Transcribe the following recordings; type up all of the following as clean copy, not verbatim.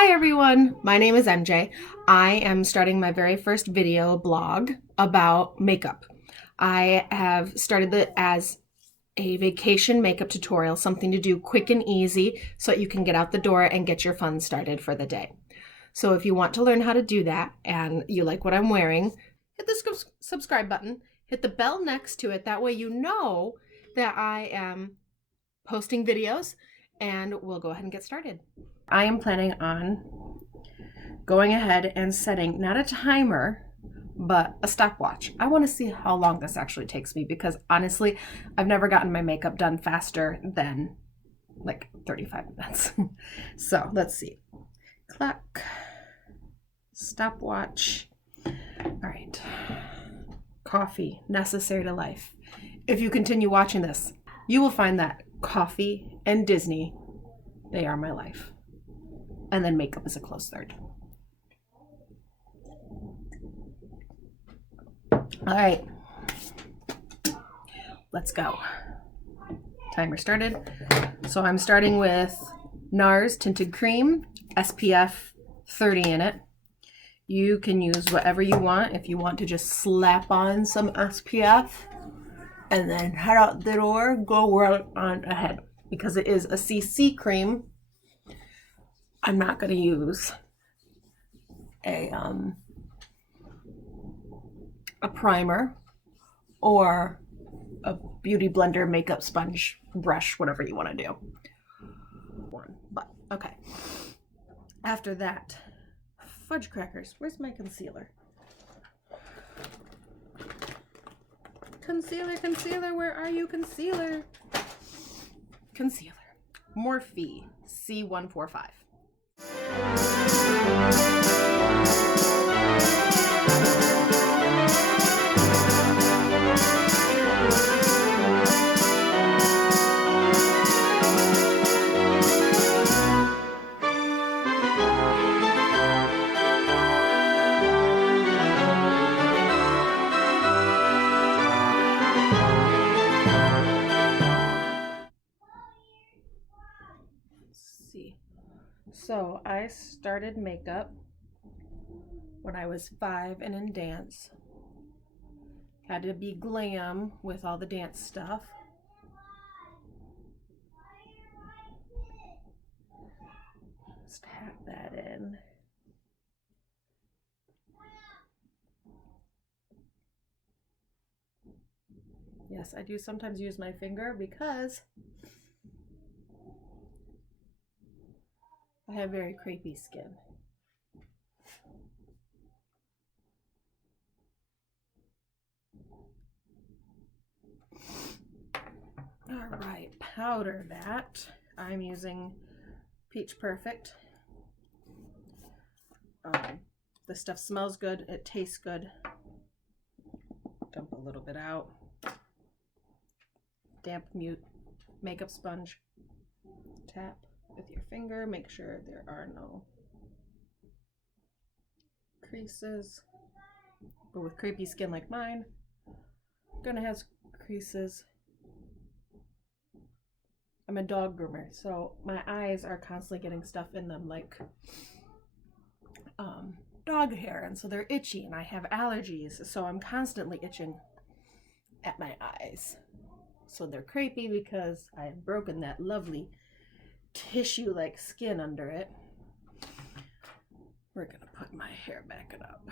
Hi everyone, my name is MJ. I am starting my very first video blog about makeup. I have started it as a vacation makeup tutorial, something to do quick and easy so that you can get out the door and get your fun started for the day. So if you want to learn how to do that and you like what I'm wearing, hit the subscribe button, hit the bell next to it. That way you know that I am posting videos, and we'll go ahead and get started. I am planning on going ahead and setting not a timer, but a stopwatch. I want to see how long this actually takes me because honestly, I've never gotten my makeup done faster than like 35 minutes. So let's see. Clock, stopwatch. All right. Coffee, necessary to life. If you continue watching this, you will find that coffee and Disney, they are my life. And then makeup is a close third. All right, let's go. Timer started. So I'm starting with NARS Tinted Cream, SPF 30 in it. You can use whatever you want. If you want to just slap on some SPF and then head out the door, go right on ahead. Because it is a CC cream, I'm not going to use a primer or a beauty blender makeup sponge brush, whatever you want to do. But okay. After that, fudge crackers. Where's my concealer? Concealer, where are you, concealer? Concealer. Morphe C145. So I started makeup when I was 5 and in dance. Had to be glam with all the dance stuff. Just tap that in. Yes, I do sometimes use my finger because I have very crepey skin. All right, powder that. I'm using Peach Perfect. This stuff smells good. It tastes good. Dump a little bit out. Damp mute makeup sponge. Tap with your finger. Make sure there are no creases. But with crepey skin like mine, gonna have creases. I'm a dog groomer, so my eyes are constantly getting stuff in them like dog hair, and so they're itchy, and I have allergies, so I'm constantly itching at my eyes. So they're crepey because I've broken that lovely tissue-like skin under it. We're gonna put my hair back up.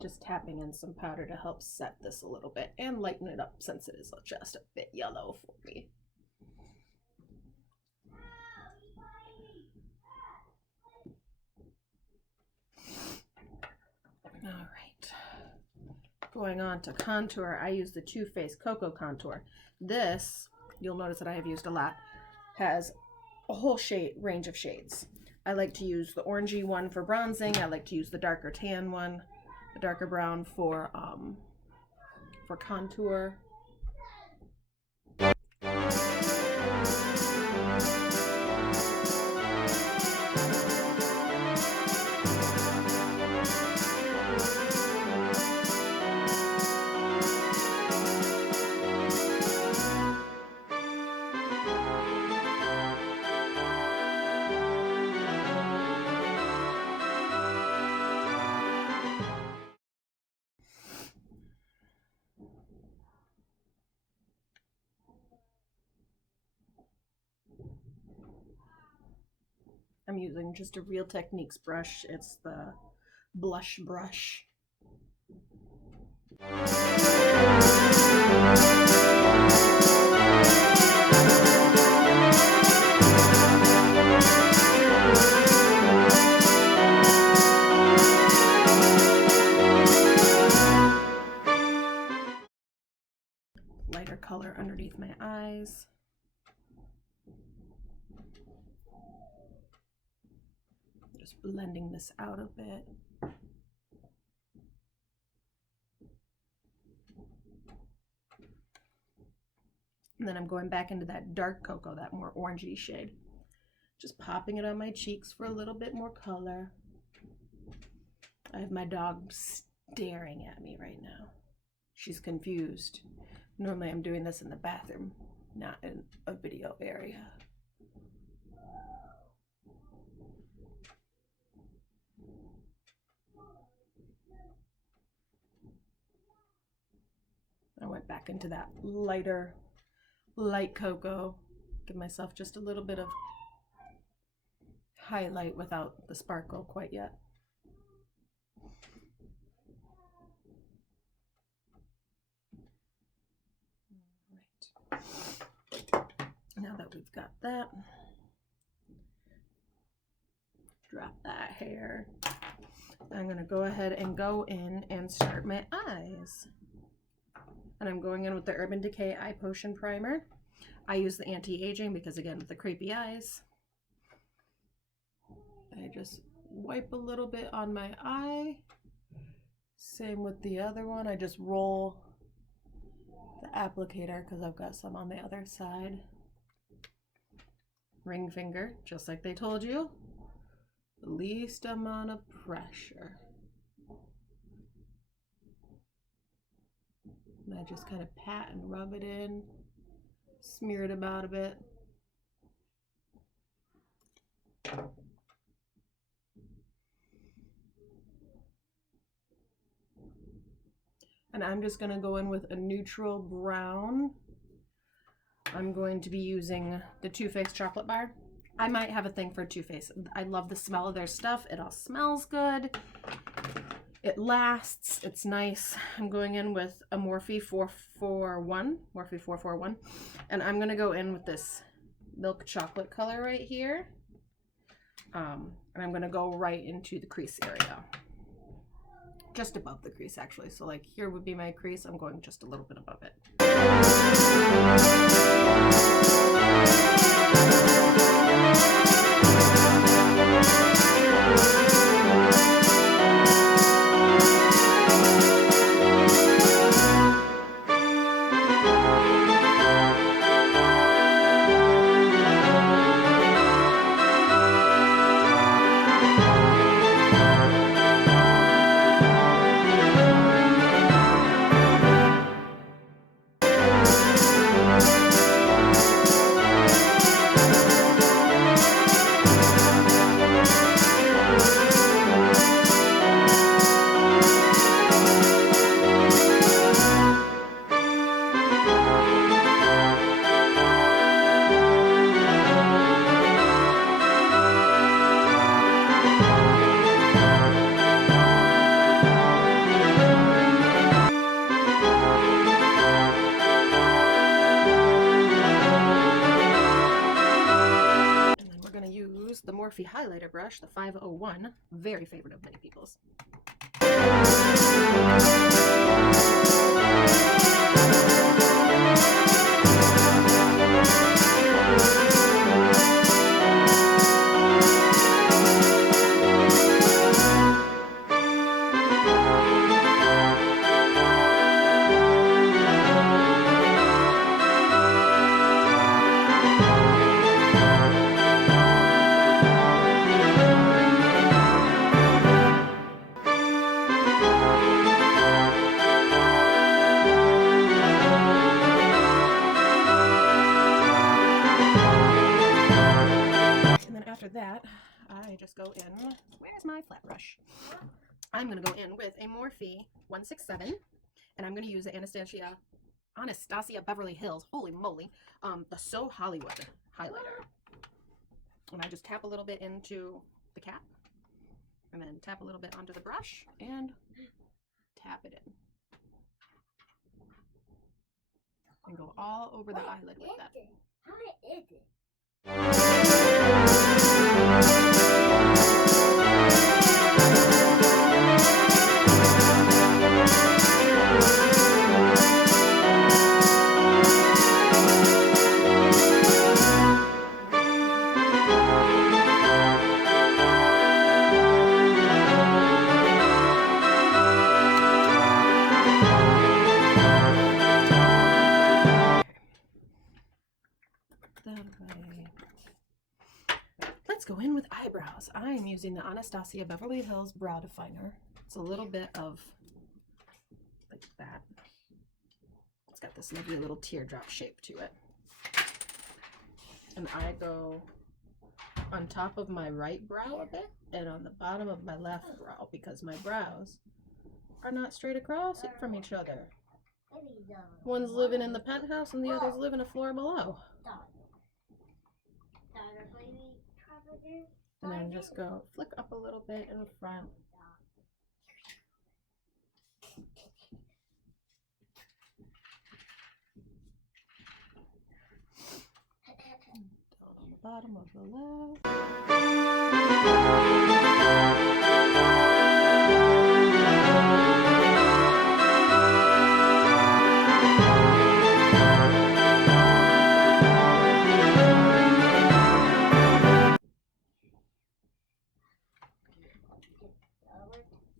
Just tapping in some powder to help set this a little bit and lighten it up since it is just a bit yellow for me. All right. Going on to contour, I use the Too Faced Cocoa Contour. This, you'll notice that I have used a lot, has a whole range of shades. I like to use the orangey one for bronzing. I like to use the darker tan one, the darker brown for contour. I'm using just a Real Techniques brush. It's the blush brush. Lighter color underneath my eyes. Just blending this out a bit. And then I'm going back into that dark cocoa, that more orangey shade. Just popping it on my cheeks for a little bit more color. I have my dog staring at me right now. She's confused. Normally I'm doing this in the bathroom, not in a video area. I went back into that light cocoa. Give myself just a little bit of highlight without the sparkle quite yet. Right. Now that we've got that, drop that hair. I'm gonna go ahead and go in and start my eyes. And I'm going in with the Urban Decay Eye Potion Primer. I use the anti-aging because, again, with the creepy eyes, I just wipe a little bit on my eye. Same with the other one. I just roll the applicator because I've got some on the other side. Ring finger, just like they told you. The least amount of pressure. And I just kind of pat and rub it in, smear it about a bit. And I'm just going to go in with a neutral brown. I'm going to be using the Too Faced chocolate bar. I might have a thing for Too Faced. I love the smell of their stuff. It all smells good. It lasts. It's nice. I'm going in with a Morphe 441. And I'm going to go in with this milk chocolate color right here. And I'm going to go right into the crease area. Just above the crease, actually. So like here would be my crease. I'm going just a little bit above it. The Morphe highlighter brush, the 501, very favorite of many people's. After that, I just go in, where's my flat brush? I'm going to go in with a Morphe 167, and I'm going to use the Anastasia Beverly Hills, holy moly, the So Hollywood highlighter. And I just tap a little bit into the cap, and then tap a little bit onto the brush, and tap it in. And go all over the eyelid with that. How is it? Let's go in with eyebrows. I am using the Anastasia Beverly Hills Brow Definer. It's a little bit of like that. It's got this lovely little teardrop shape to it. And I go on top of my right brow a bit and on the bottom of my left brow because my brows are not straight across from each other. One's living in the penthouse and the other's living a floor below. And then just go flick up a little bit in front. Down on the bottom of the left.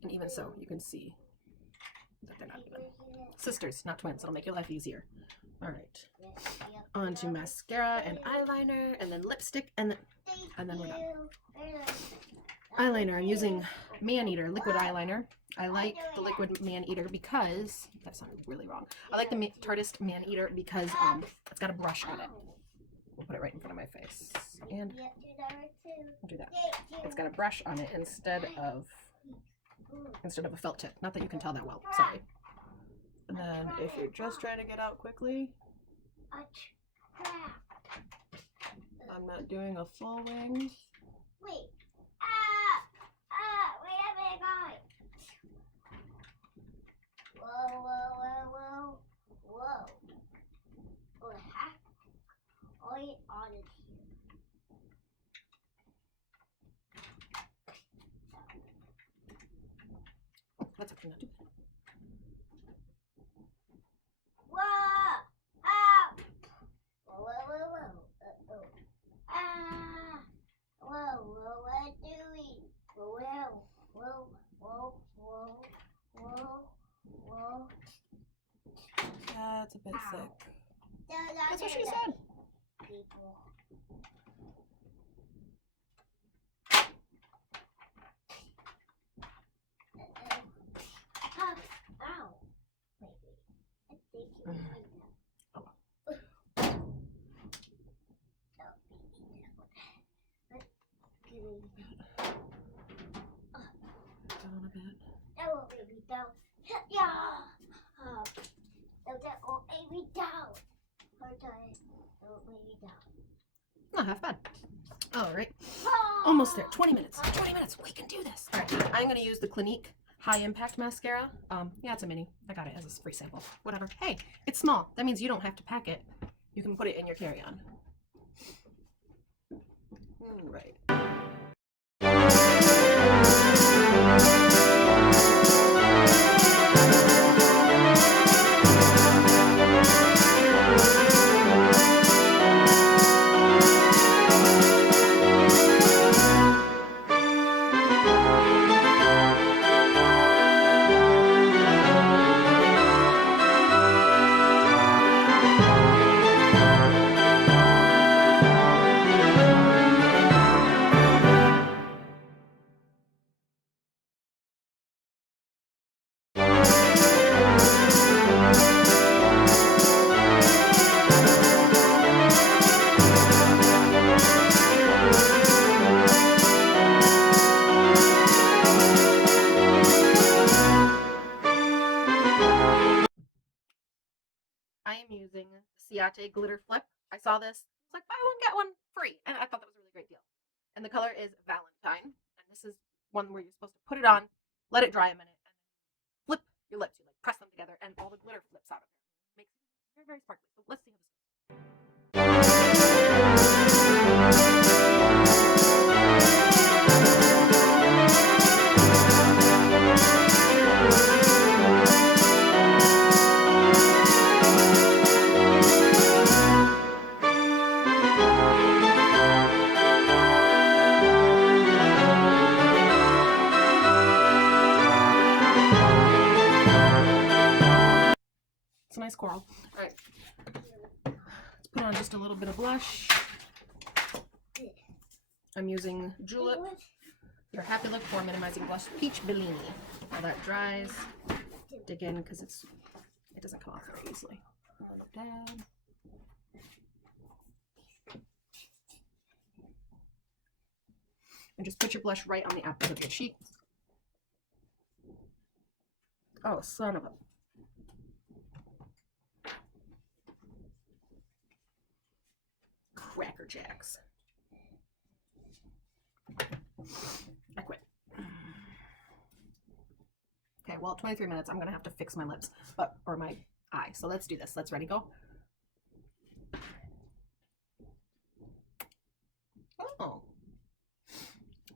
And even so, you can see that they're not even. Sisters, not twins. It'll make your life easier. All right. On to mascara and eyeliner, and then lipstick, and then we're done. Eyeliner. I'm using Man Eater liquid eyeliner. I like the liquid Man Eater because that sounded really wrong. I like the Tarteist Man Eater because it's got a brush on it. We'll put it right in front of my face, and I'll do that. It's got a brush on it instead of a felt tip. Not that you can tell that well. Sorry. And then if you're just trying to get out quickly, I'm not doing a full wing. Wait. Wait a minute, guys. Whoa. What the heck? All it on it here. That's okay, not too bad. What doing? Whoa. That's a bit Ow. sick. That's what she said. People. Ow. Wait. I think you need that. Oh, well. Down a bit. That will make me down. Yeah. That will make me down. Hard time. That will make me down. Not half bad. All right. Almost there. 20 minutes. 20 minutes. We can do this. All right. I'm going to use the Clinique High Impact Mascara. Yeah, it's a mini. I got it as a free sample. Whatever. Hey, it's small. That means you don't have to pack it. You can put it in your carry-on. All right. I am using the Ciate Glitter Flip. I saw this. It's like buy one, get one free. And I thought that was a really great deal. And the color is Valentine. And this is one where you're supposed to put it on, let it dry a minute, and flip your lips. You like press them together, and all the glitter flips out of it. Makes it very, very sparkly. So let's see how this It's a nice coral. All right. Let's put on just a little bit of blush. I'm using Julep, your Happy Look for Minimizing Blush Peach Bellini. While that dries, dig in because it doesn't come off very easily. A little dab. And just put your blush right on the apples of your cheek. Oh, son of a... Cracker Jacks. I quit. Okay, well, 23 minutes. I'm going to have to fix my lips, or my eye. So let's do this. Let's ready, go. Oh.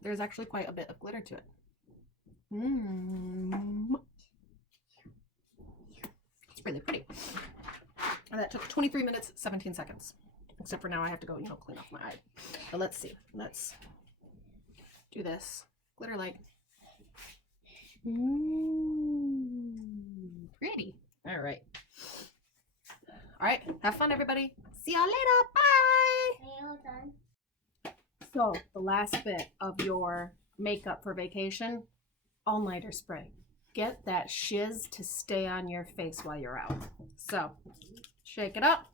There's actually quite a bit of glitter to it. It's really pretty. And that took 23 minutes, 17 seconds. Except for now I have to go, clean off my eye. But let's see. Let's do this. Glitter light. Pretty. All right. All right. Have fun, everybody. See y'all later. Bye. So the last bit of your makeup for vacation, all-nighter spray. Get that shiz to stay on your face while you're out. So shake it up.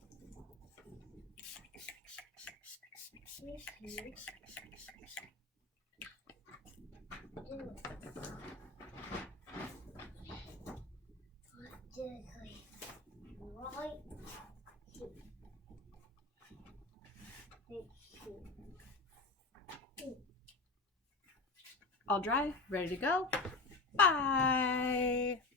All dry, ready to go. Bye.